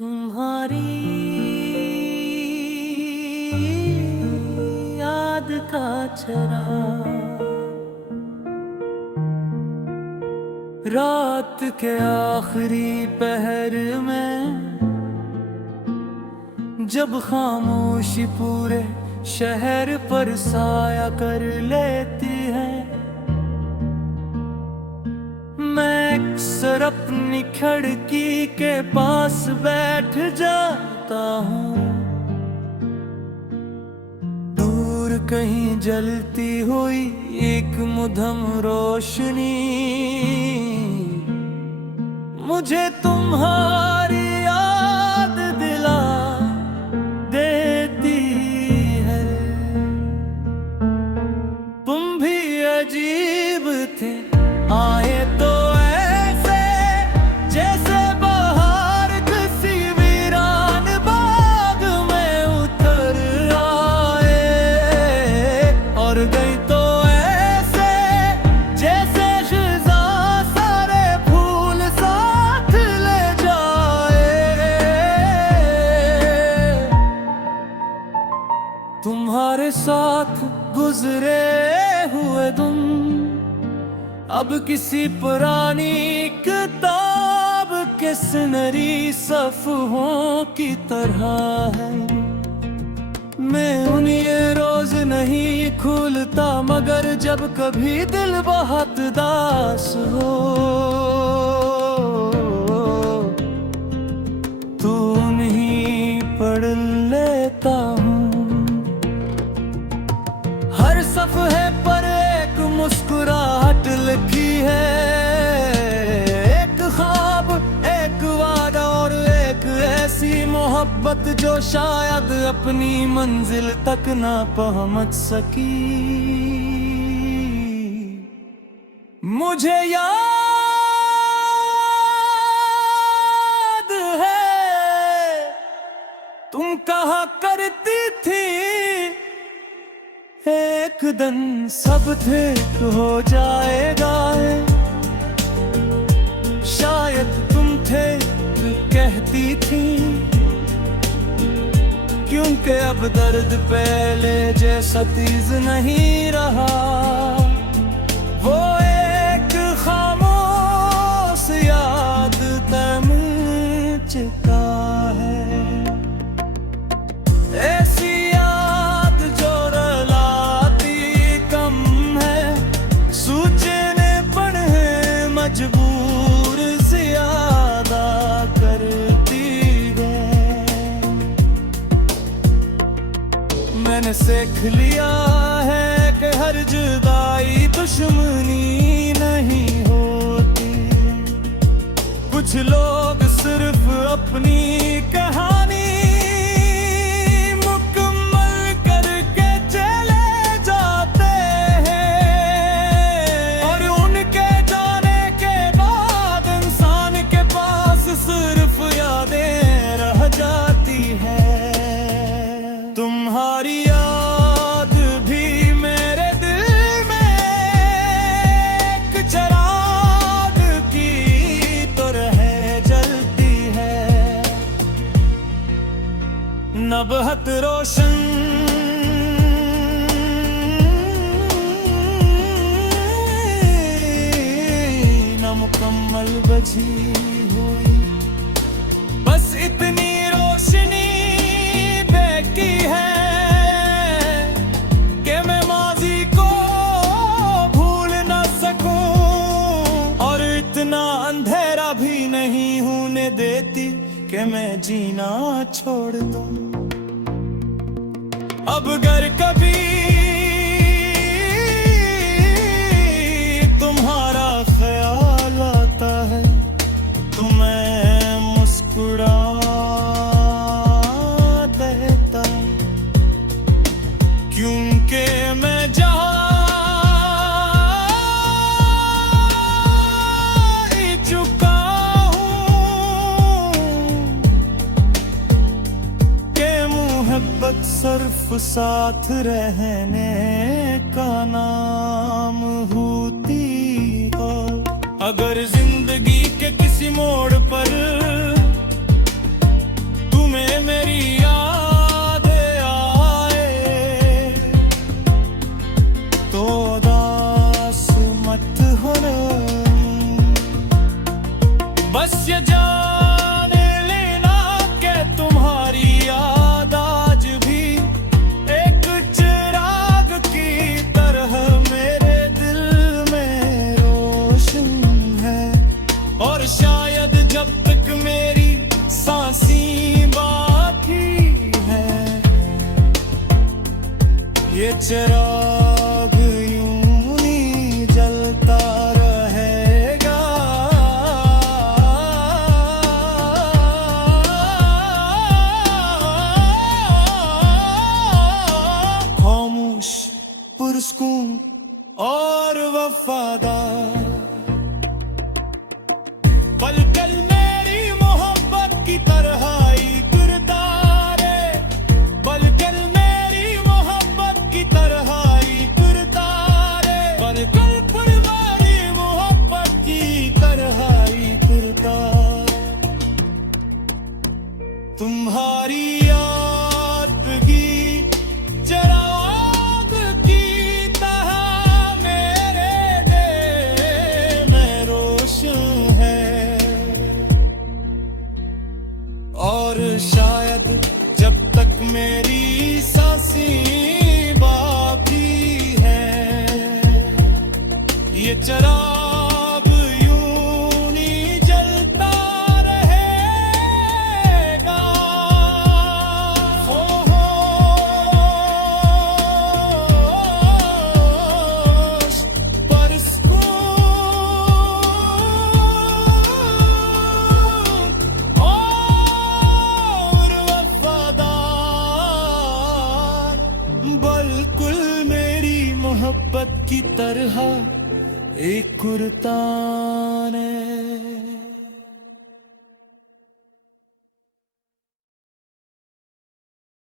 तुम्हारी याद का चरा रात के आखिरी पहर में, जब खामोशी पूरे शहर पर साया कर लेती है, मैं अक्सर अपनी खिड़की के पास बैठ जाता हूँ। दूर कहीं जलती हुई एक मुधम रोशनी मुझे तुम्हारी याद दिला देती है। तुम भी अजीब थे, आए तो ऐसे जैसे बाहर किसी वीरान बाग में उतर आए, और गई तो ऐसे जैसे खिज़ा सारे फूल साथ ले जाए। तुम्हारे साथ गुजरे हुए दिन अब किसी पुरानी किताब के सुनहरी सफ़हों की तरह है। मैं उन्हें ये रोज नहीं खुलता, मगर जब कभी दिल बहुत दास हो तो उन्हीं पढ़ लेता हूँ। हर सफ़हे पर एक मुस्कुराहट लिखी है, एक ख्वाब, एक वादा और एक ऐसी मोहब्बत जो शायद अपनी मंजिल तक ना पहुंच सकी। मुझे याद है तुम कहा करती थी, एक दिन सब ठीक हो जाएगा। शायद तुम थे कहती थी, क्योंकि अब दर्द पहले जैसा तेज नहीं रहा। वो एक खामोश याद तम चुका है, ऐसी याद जो रुलाती कम है, सोचने पड़े मजबूर ज़्यादा करती है। मैंने सीख लिया है कि हर जुदाई दुश्मनी नहीं होती। कुछ लोग सिर्फ अपनी कहानी मुकम्मल करके चले जाते हैं, और उनके जाने के बाद इंसान के पास सिर्फ यादें रह जाती है। तुम्हारी याद भी मेरे दिल में एक चिराग की तरह जलती है, नबहत रोशन न मुकम्मल बची हुई, बस इतनी रोशनी बाकी है कि मैं माजी को भूल न सकूं, और इतना अंधेरा भी नहीं होने देती कि मैं जीना छोड़ दूं। अब अगर कभी तुम्हारा ख्याल आता है तो मैं मुस्कुरा देता, क्योंकि मैं जा चुका हूँ कि मोहब्बत सिर्फ साथ रहने का नाम होती हो। अगर जिंदगी के किसी मोड़ पर रहस्य जान लेना के तुम्हारी याद आज भी एक चिराग की तरह मेरे दिल में रोशन है। और शायद जब तक मेरी सांसें बाकी है, ये चिराग यूं ही जलता रहेगा। खामोश, पुरस्कून और वफादार, पल-पल मेरी मोहब्बत की तरह ही किरदार है। पल-पल मेरी मोहब्बत की तरह ही किरदार है। पल-पल मेरी मोहब्बत की तरह ही किरदार। तुम्हारी याद की चिराग की तरह मेरे दिल में रोशन है। और शायद जब तक मेरी सांसें बाकी है, ये चिराग यूं ही जलता रहेगा। हो होश, पुरस्कून और वफादार, बिल्कुल मेरी मोहब्बत की तरह एक कुर्तान है।